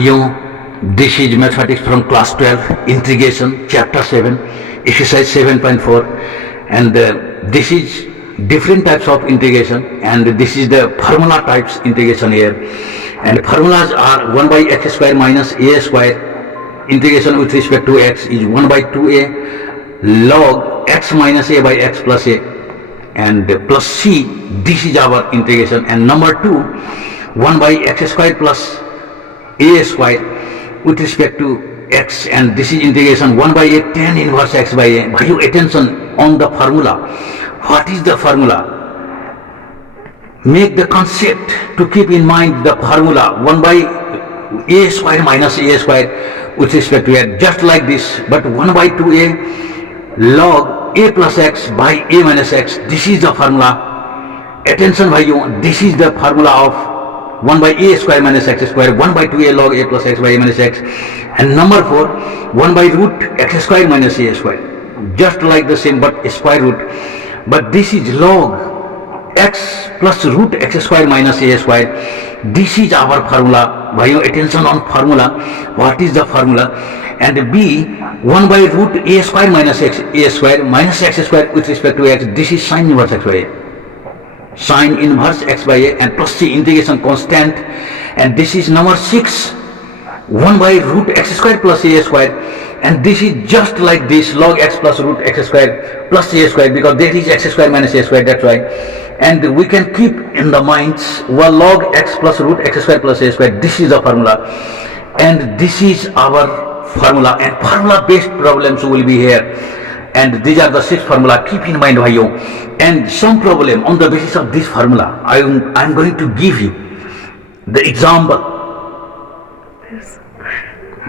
भाइयों, this is mathematics from class 12, integration, chapter 7, exercise 7.4, and this is different types of integration, and this is the formula types integration here. And formulas are 1 by x square minus a square, integration with respect to x is 1 by 2a log x minus a by x plus a, and plus c, this is our integration. And number 2, 1 by x square plus a square with respect to x, and this is integration 1 by a tan inverse x by a. Bhayu, attention on the formula. What is the formula? Make the concept to keep in mind the formula 1 by a square minus a square with respect to x, just like this, but 1 by 2a log a plus x by a minus x. This is the formula. Attention bhayu, this is the formula of 1 by a square minus x square, 1 by 2a log a plus x by a minus x. And number 4, 1 by root x square minus a square, just like the same but square root, but this is log x plus root x square minus a square. This is our formula. Bhayo, attention on formula. What is the formula? And b, 1 by root a square minus x a square minus x square with respect to x. This is sine inverse x by a. Sine inverse x by a, and plus c, integration constant. And this is number 6, 1 by root x square plus a square, and this is just like this, log x plus root x square plus a square, because that is x square minus a square, that's why. And we can keep in the minds, well, log x plus root x square plus a square. This is the formula, and this is our formula, and formula based problems will be here. And these are the 6 formula. Keep in mind bhayo, and some problem on the basis of this formula I'm going to give you the example.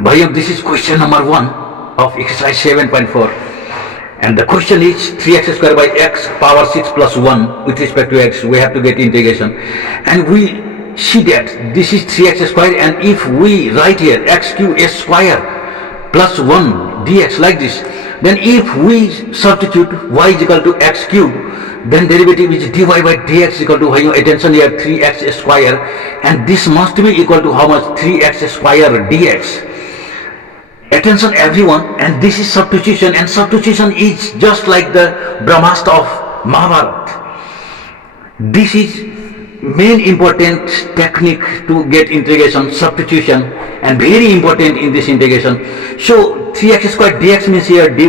Bhayo, this is question number 1 of exercise 7.4, and the question is 3x square by x power 6 plus 1 with respect to x. We have to get integration, and we see that this is 3x square, and if we write here x cube s square plus 1 dx like this, then if we substitute y is equal to x cube, then derivative is dy by dx equal to, attention here, 3x square, and this must be equal to how much? 3x square dx. Attention everyone, and this is substitution, and substitution is just like the Brahmastra of Mahabharata. This is main important technique to get integration, substitution, and very important in this integration. So 3x square dx means here dy,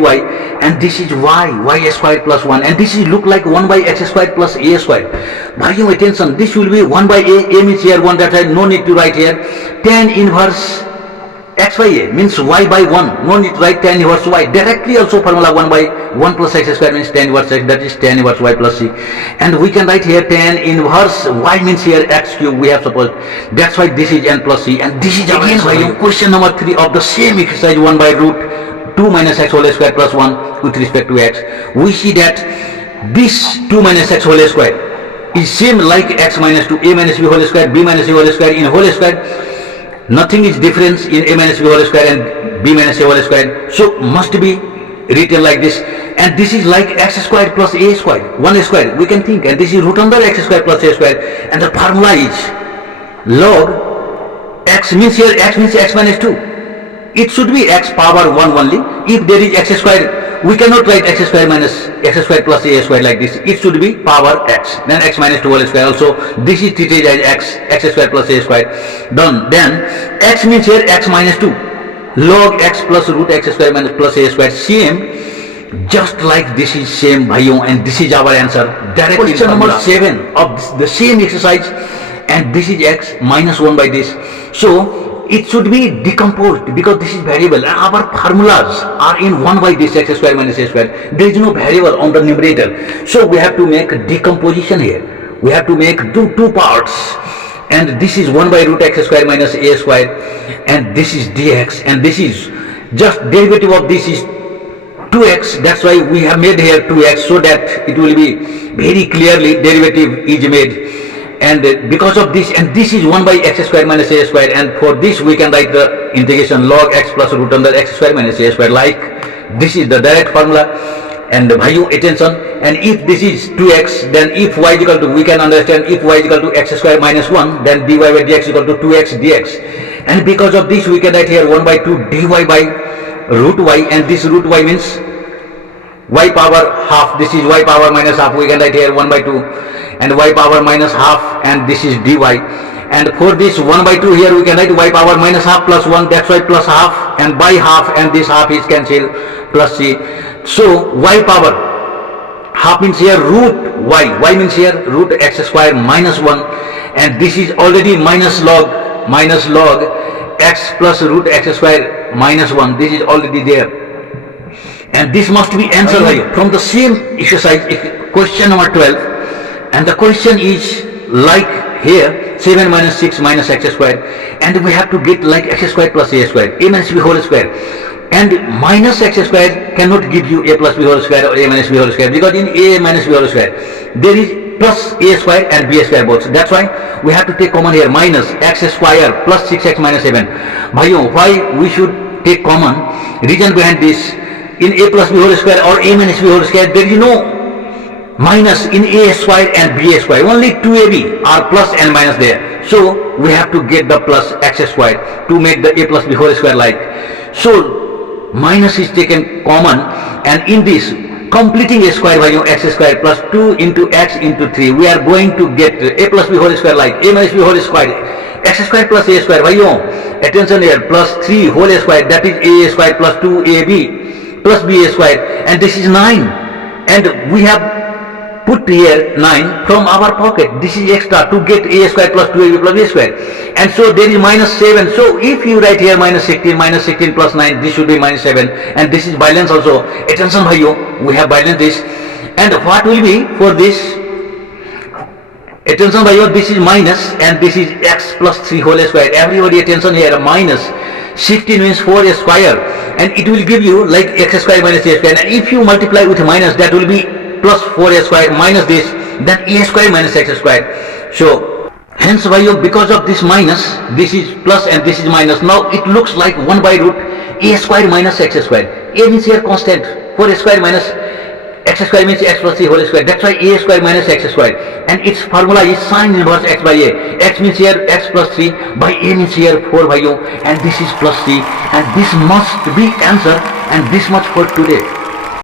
and this is y square plus 1, and this is look like 1 by x square plus a square. Bhayo, attention, this will be 1 by a means here 1, that I no need to write here. Tan inverse x by a means y by 1, no need to write tan inverse y. Directly also formula 1 by 1 plus x square means tan inverse x, that is tan inverse y plus c. And we can write here tan inverse y means here x cube, we have supposed. That's why this is n plus c, and this is again by question number 3 of the same exercise, 1 by root 2 minus x whole square plus 1 with respect to x. We see that this 2 minus x whole square is same like x minus 2, a minus b whole square, b minus a whole square in whole square. Nothing is difference in a minus b whole square and b minus a whole square, so must be written like this. And this is like x square plus a square, 1 square we can think, and this is root under x square plus a square, and the formula is log x means here x means x minus 2. It should be x power 1 only. If there is x square, we cannot write x square minus x square plus a square like this. It should be power x, then x minus 2 whole square. Also this is treated as x square plus a square. Done. Then x means here x minus 2, log x plus root x square minus plus a square, same just like this is same bhayo, and this is our answer. Direct question number 7 of the same exercise, and this is x minus 1 by this. So it should be decomposed, because this is variable, and our formulas are in 1 by this x square minus a square. There is no variable on the numerator, so we have to make a decomposition here. We have to make two parts, and this is 1 by root x square minus a square, and this is dx, and this is just derivative of this is 2x. That's why we have made here 2x, so that it will be very clearly derivative is made. And because of this, and this is 1 by x square minus a square, and for this we can write the integration log x plus root under x square minus a square, like this is the direct formula. And bhayu, attention, and if this is 2x, then if y is equal to, we can understand, if y is equal to x square minus 1, then dy by dx is equal to 2x dx. And because of this we can write here 1 by 2 dy by root y, and this root y means y power half. This is y power minus half. We can write here 1 by 2 and y power minus half, and this is dy. And for this 1 by 2 here we can write y power minus half plus 1, that's why plus half, and by half, and this half is cancelled, plus c. So y power half means here root y means here root x square minus 1, and this is already minus log x plus root x square minus 1. This is already there, and this must be answered from the same exercise, question number 12. And the question is like here 7 minus 6 minus x square, and we have to get like x square plus a square, a minus b whole square. And minus x square cannot give you a plus b whole square or a minus b whole square, because in a minus b whole square there is plus a square and b square both. That's why we have to take common here, minus x square plus 6x minus 7. Bhaiyo, why we should take common? Reason behind this, in a plus b whole square or a minus b whole square there is no minus in a square and b square, only 2ab are plus and minus there. So we have to get the plus x square to make the a plus b whole square like. So minus is taken common, and in this completing a square by x square plus 2 into x into 3, we are going to get a plus b whole square like a minus b whole square, x square plus a square. Attention here, plus 3 whole square, that is a square plus 2ab plus b square, and this is 9, and we have put here 9 from our pocket. This is extra to get a square plus 2ab plus b square, and so there is minus 7. So if you write here minus 16 plus 9, this should be minus 7, and this is balance also. Attention bhaiyo, we have balance this, and what will be for this? Attention bhaiyo, this is minus, and this is x plus 3 whole square. Everybody attention here, minus 16 means 4 square, and it will give you like x square minus a square, and if you multiply with minus, that will be plus 4a square minus this, then a square minus x square. So hence bhaiyo, because of this minus, this is plus and this is minus, now it looks like 1 by root a square minus x square. A means here constant, 4a square minus x square means x plus 3 whole square, that's why a square minus x square, and its formula is sin inverse x by a. X means here x plus 3, by a means here 4 bhaiyo, and this is plus 3, and this must be answer, and this much for today.